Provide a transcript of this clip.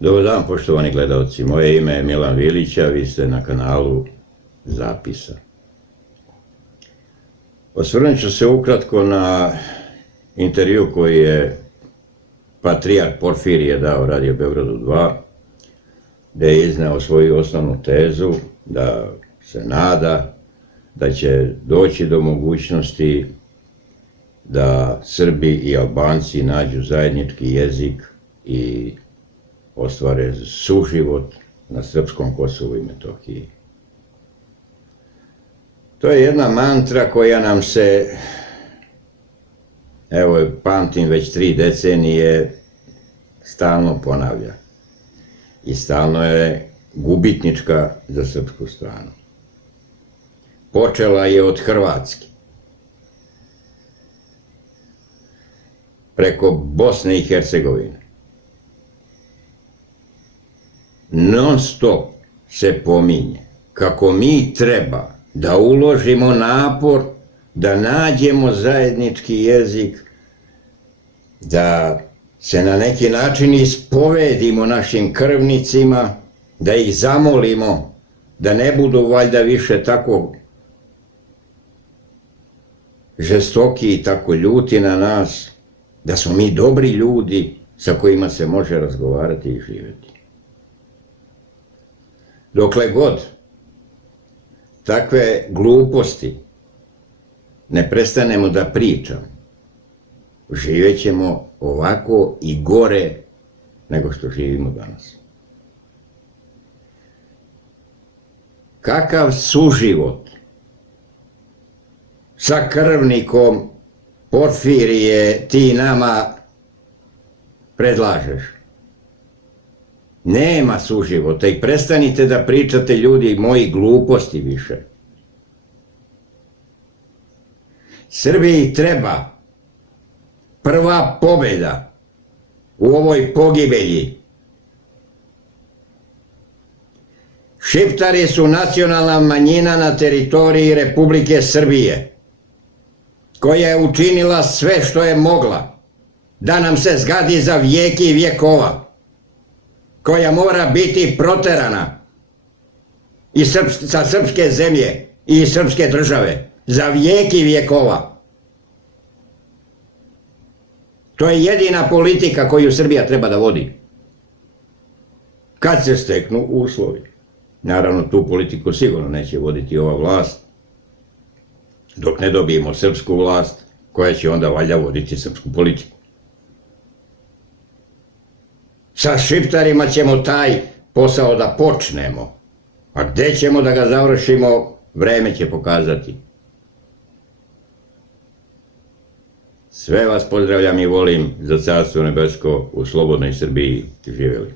Dobar dan, poštovani gledalci. Moje ime je Milan Vilić, a vi ste na kanalu Zapisa. Osvrnut ću se ukratko na intervju koji je patrijarh Porfirije dao Radio Beogradu 2, gde je izneo svoju osnovnu tezu da se nada da će doći do mogućnosti da Srbi i Albanci nađu zajednički jezik i ostvare suživot na srpskom Kosovu i Metohiji. To je jedna mantra koja nam se, evo pamtim već 3 decenije, stalno ponavlja. I stalno je gubitnička za srpsku stranu. Počela je od Hrvatske, preko Bosne i Hercegovine. Non stop se pominje kako mi treba da uložimo napor, da nađemo zajednički jezik, da se na neki način ispovedimo našim krvnicima, da ih zamolimo da ne budu valjda više tako žestoki i tako ljuti na nas, da smo mi dobri ljudi sa kojima se može razgovarati i živjeti. Dokle god takve gluposti ne prestanemo da pričamo, živjet ćemo ovako i gore nego što živimo danas. Kakav suživot sa krvnikom Porfirije ti nama predlažeš? Nema suživota i prestanite da pričate, ljudi moji, gluposti više. Srbiji treba prva pobjeda u ovoj pogibelji. Šiptari su nacionalna manjina na teritoriji Republike Srbije, koja je učinila sve što je mogla da nam se zgadi za vijeke i vjekova, koja mora biti proterana sa srpske zemlje i srpske države za vijeke i vjekova. To je jedina politika koju Srbija treba da vodi. Kad se steknu uslovi. Naravno, tu politiku sigurno neće voditi ova vlast, dok ne dobijemo srpsku vlast, koja će onda valjda voditi srpsku politiku. Sa šiptarima ćemo taj posao da počnemo, a gde ćemo da ga završimo, vreme će pokazati. Sve vas pozdravljam i volim za Carstvo nebesko u slobodnoj Srbiji. Živjeli.